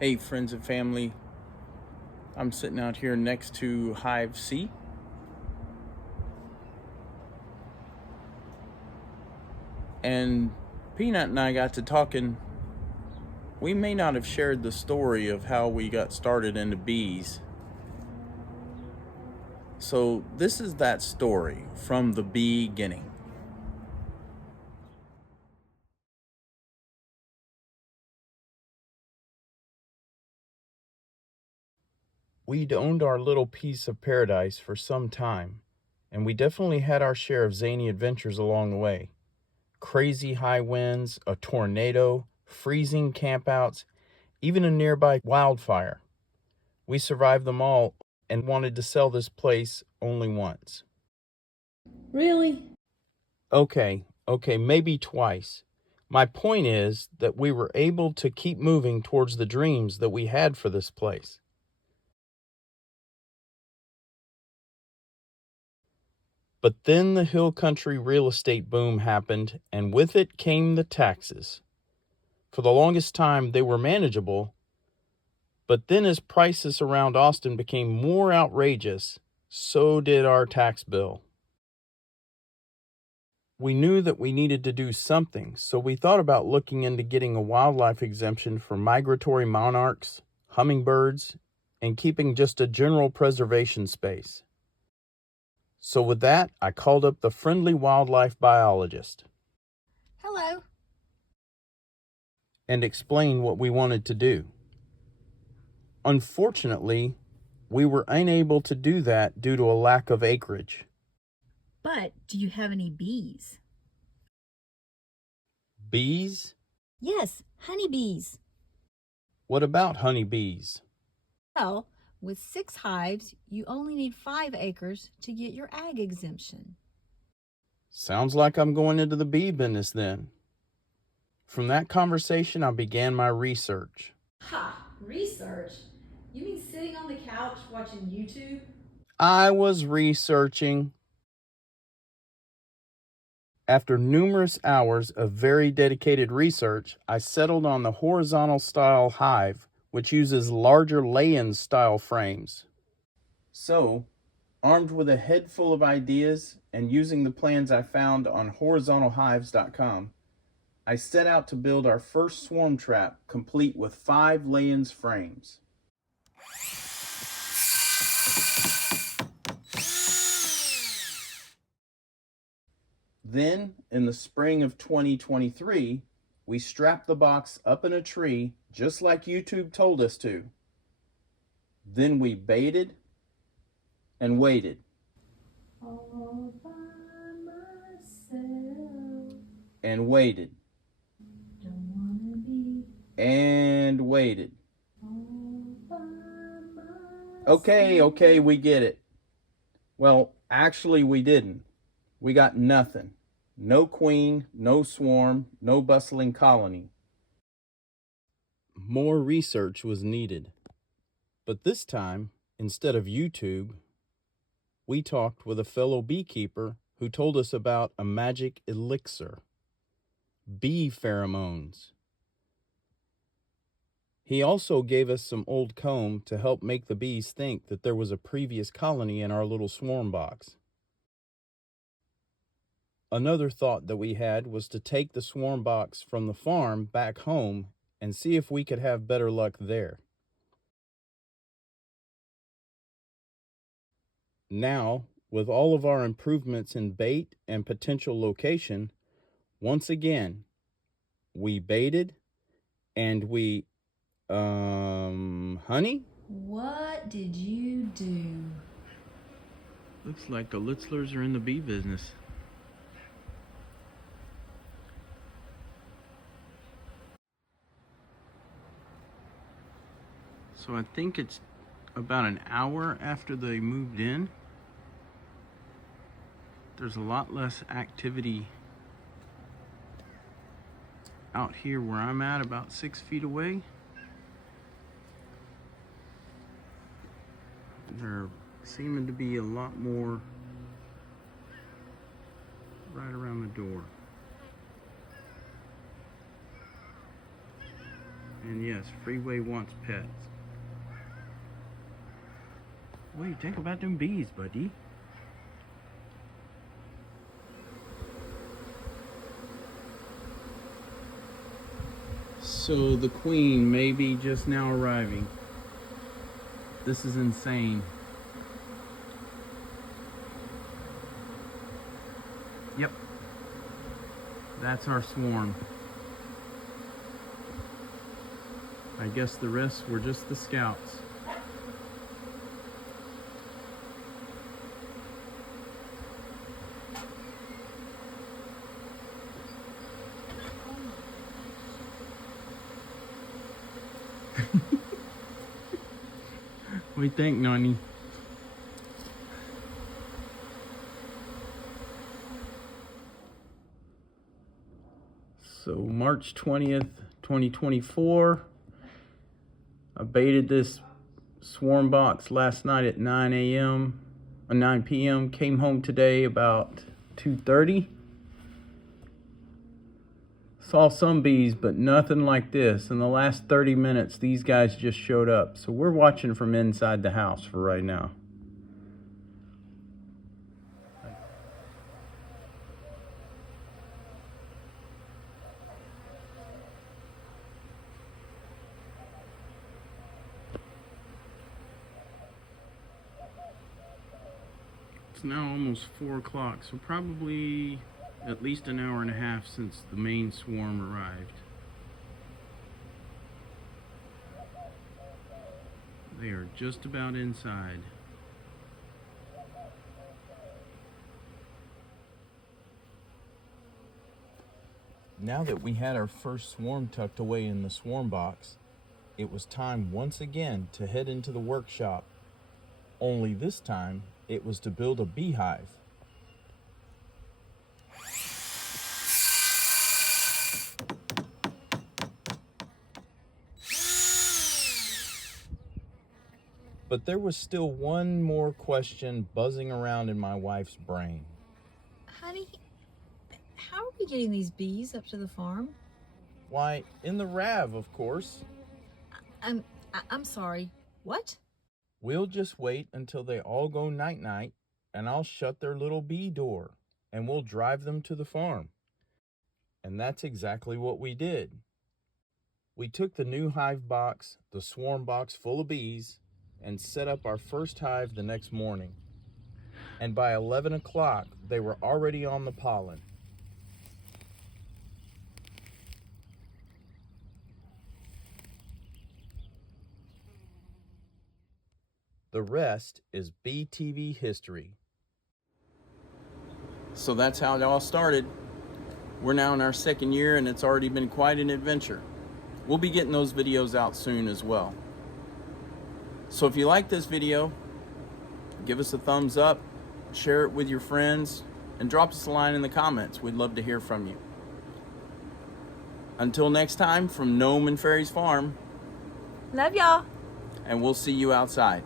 Hey, friends and family, I'm sitting out here next to Hive C. And Peanut and I got to talking. We may not have shared the story of how we got started into bees. So, this is that story from the beginning. We'd owned our little piece of paradise for some time, and we definitely had our share of zany adventures along the way. Crazy high winds, a tornado, freezing campouts, even a nearby wildfire. We survived them all and wanted to sell this place only once. Really? Okay, maybe twice. My point is that we were able to keep moving towards the dreams that we had for this place. But then the hill country real estate boom happened, and with it came the taxes. For the longest time, they were manageable, but then as prices around Austin became more outrageous, so did our tax bill. We knew that we needed to do something, so we thought about looking into getting a wildlife exemption for migratory monarchs, hummingbirds, and keeping just a general preservation space. So with that, I called up the friendly wildlife biologist Hello. and explained what we wanted to do. Unfortunately, we were unable to do that due to a lack of acreage. But do you have any bees? Bees? Yes, honeybees. What about honeybees? Well, with 6 hives, you only need 5 acres to get your ag exemption. Sounds like I'm going into the bee business then. From that conversation, I began my research. Ha! Research? You mean sitting on the couch watching YouTube? I was researching. After numerous hours of very dedicated research, I settled on the horizontal style hive, which uses larger lay-in style frames. So, armed with a head full of ideas and using the plans I found on horizontalhives.com, I set out to build our first swarm trap complete with 5 lay-ins frames. Then, in the spring of 2023, we strapped the box up in a tree just like YouTube told us to. Then we baited and waited. All by myself. And waited. Don't wanna be And waited. all by myself. Okay, we get it. Well, actually, we didn't. We got nothing. No queen, no swarm, no bustling colony. More research was needed. But this time, instead of YouTube, we talked with a fellow beekeeper who told us about a magic elixir, bee pheromones. He also gave us some old comb to help make the bees think that there was a previous colony in our little swarm box. Another thought that we had was to take the swarm box from the farm back home and see if we could have better luck there. Now, with all of our improvements in bait and potential location, once again, we baited and we, honey? What did you do? Looks like the Litzlers are in the bee business. So I think it's about an hour after they moved in. There's a lot less activity out here where I'm at, about 6 feet away. There seeming to be a lot more right around the door. And yes, Freeway wants pets. What do you think about them bees, buddy? So the queen may be just now arriving. This is insane. Yep. That's our swarm. I guess the rest were just the scouts. What do you think, Nani? So March 20th, 2024. I baited this swarm box last night at 9 p.m. Came home today about 2:30. Saw some bees, but nothing like this. In the last 30 minutes, these guys just showed up. So we're watching from inside the house for right now. It's now almost 4 o'clock, so probably at least an hour and a half since the main swarm arrived. They are just about inside. Now that we had our first swarm tucked away in the swarm box, it was time once again to head into the workshop. Only this time, it was to build a beehive. But there was still one more question buzzing around in my wife's brain. Honey, how are we getting these bees up to the farm? Why, in the RAV, of course. I'm sorry. What? We'll just wait until they all go night-night, and I'll shut their little bee door, and we'll drive them to the farm. And that's exactly what we did. We took the new hive box, the swarm box full of bees, and set up our first hive the next morning. And by 11 o'clock, they were already on the pollen. The rest is BeeTV history. So that's how it all started. We're now in our second year and it's already been quite an adventure. We'll be getting those videos out soon as well. So if you like this video, give us a thumbs up, share it with your friends, and drop us a line in the comments. We'd love to hear from you. Until next time, from Gnome and Fairies Farm. Love y'all. And we'll see you outside.